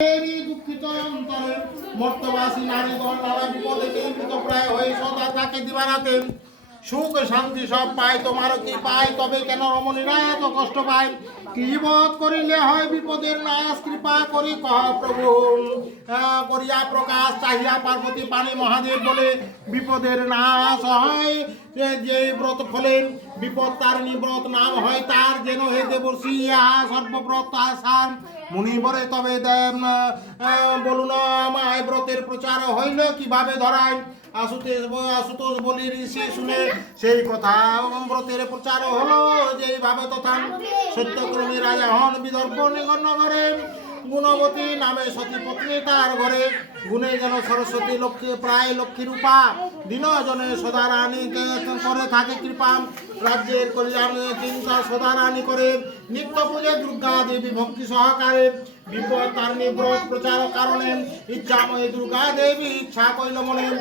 দুঃখিত অন্তরে মর্তবাসী নারীগণ নানা বিপদে চিন্তিত প্রায় হয়ে সদা তাকে দিবারাতে সুখ শান্তি সব পায়, তোমারও কি পায়? তবে কেন রমণীরা এত কষ্ট পায়? কি বোধ করিলে হয় বিপদের নাশ? কৃপা করি কহ প্রভু। করিয়া প্রকাশ চাহিয়া পার্বতী পানি মহাদেব বলে বিপদের নাশ হয় যে ব্রত ফলে বিপদ তার নিব্রত নাম হয় তার, যেন হে দেবর্ষি ইহা সর্বব্রত আসার মুনিবরে। তবে বলুন আমায় ব্রতের প্রচার হইল কিভাবে ধরায়? আশুতোষ বলি ঋষি শুনে সেই কথা ব্রতের প্রচার হলো যেইভাবে তথা সত্যক্রমী রাজা হন বিদর্ভ নগরে। গুণবতী নামে সতী পত্নী তার ঘরে, গুণে যেন সরস্বতী লক্ষ্মী প্রায় লক্ষ্মী রূপা, দিন জনে সদা রানী করে থাকে কৃপা। রাজ্যের কল্যাণ চিন্তা সদা রানী করে, নিত্য পূজে দুর্গা দেবী ভক্তি সহকারে। বিপদ তার নিব্রত প্রচার কারণে ইচ্ছাময়ী দুর্গা দেবী ইচ্ছা কইল মনে,